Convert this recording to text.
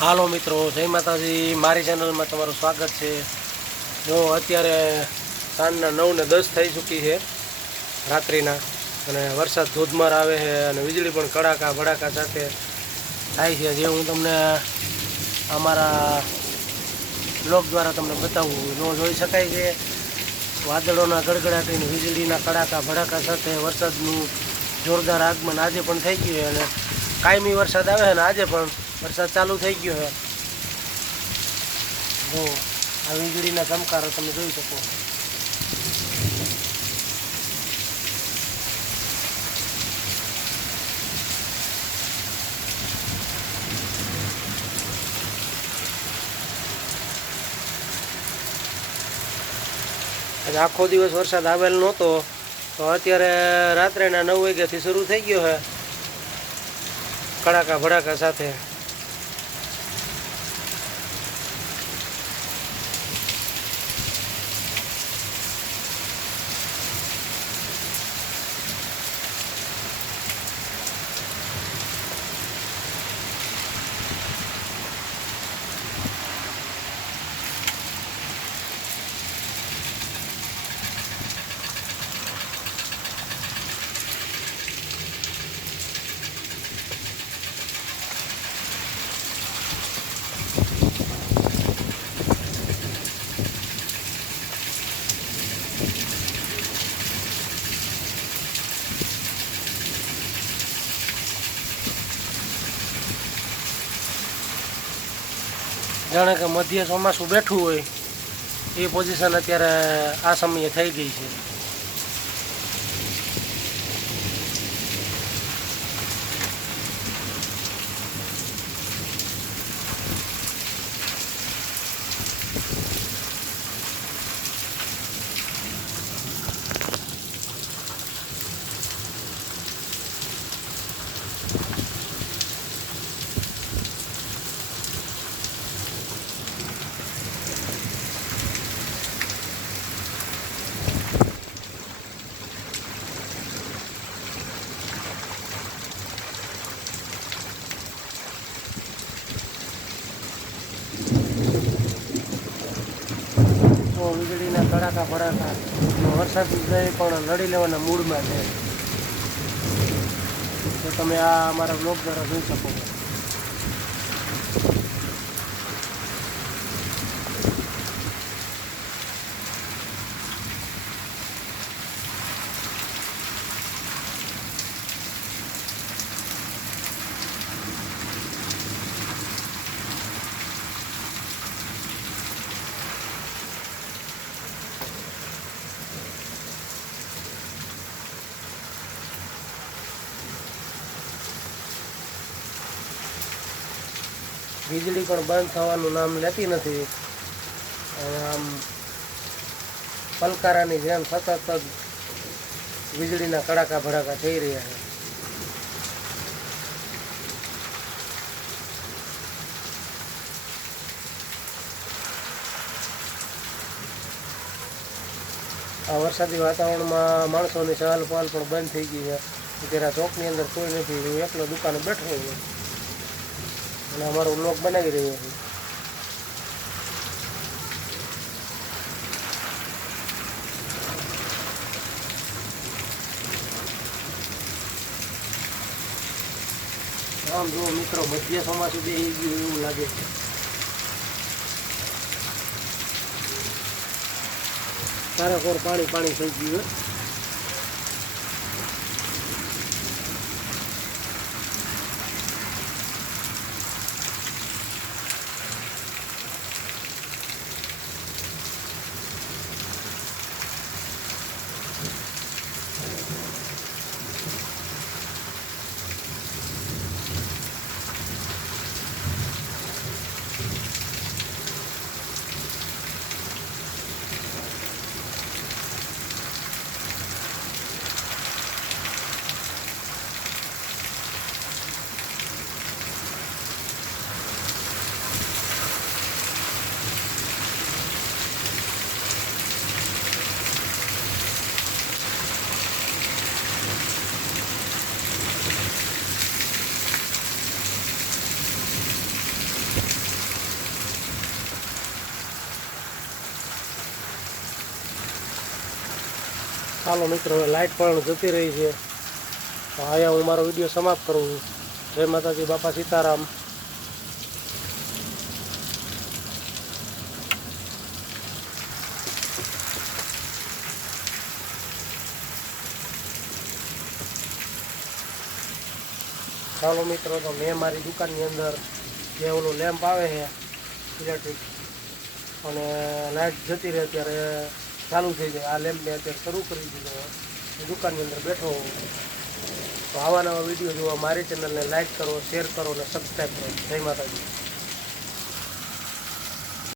હાલો મિત્રો, જય માતાજી। મારી ચેનલમાં તમારું સ્વાગત છે। જો અત્યારે સાંજના 9:10 થઈ ચૂકી છે રાત્રિના, અને વરસાદ ધોધમાર આવે છે અને વીજળી પણ કડાકા ભડાકા સાથે થાય છે। જે હું તમને અમારા બ્લોગ દ્વારા તમને બતાવું ન જોઈ શકાય છે। વાદળોના ગડગડાટીને વીજળીના કડાકા ભડાકા સાથે વરસાદનું જોરદાર આગમન આજે પણ થઈ ગયું છે, અને કાયમી વરસાદ આવે છે ને આજે પણ વરસાદ ચાલુ થઈ ગયો છે। જો આ વીજળીના ચમકારો તમે જોઈ શકો। આજે આખો દિવસ વરસાદ આવેલ નહોતો, તો અત્યારે રાત્રેના 9 વાગ્યાથી શરૂ થઈ ગયો છે કડાકા ભડાકા સાથે। જાણે કે મધ્ય ચોમાસું બેઠું હોય એ પોઝિશન અત્યારે આ સમયે થઈ ગઈ છે। વીજળીના કડાકા ભડાકા વરસાદ પણ લડી લેવાના મૂડમાં છે, તો તમે આ અમારા બ્લોગ દ્વારા જોઈ શકો છો। વીજળી પણ બંધ થવાનું નામ લેતી નથી, અને આમ પલકારાની જેમ સતત જ વીજળીના કડાકા ભડાકા થઈ રહ્યા છે। આ વરસાદી વાતાવરણમાં માણસોની ચહલ પહલ પણ બંધ થઈ ગઈ છે। અત્યારે ચોકની અંદર કોઈ નથી, હું એકલો દુકાને બેઠો છું અને અમારો વ્લોગ બનાવી રહ્યો છું। આમ જો મિત્રો, મધ્ય ચોમાસું બેસી ગયું એવું લાગે છે। સારાકોર પાણી પાણી થઈ ગયું। ચાલો મિત્રો, હવે લાઇટ પણ જતી રહી છે, તો અહીંયા હું મારો વિડીયો સમાપ્ત કરું છું. જય માતાજી, બાપા સીતારામ. ચાલો મિત્રો, તો મેં મારી દુકાનની અંદર જે ઓલું લેમ્પ આવે છે ઇલેક્ટ્રિક, અને લાઇટ જતી રહે ત્યારે ચાલુ થઈ જાય. આ લેમ્પને અત્યારે શરૂ કરી દીધો, દુકાનની અંદર બેઠો હોઉં. તો આવા નવા વિડીયો જોવા મારી ચેનલને લાઇક કરો, શેર કરો અને સબસ્ક્રાઈબ કરો. જય માતાજી.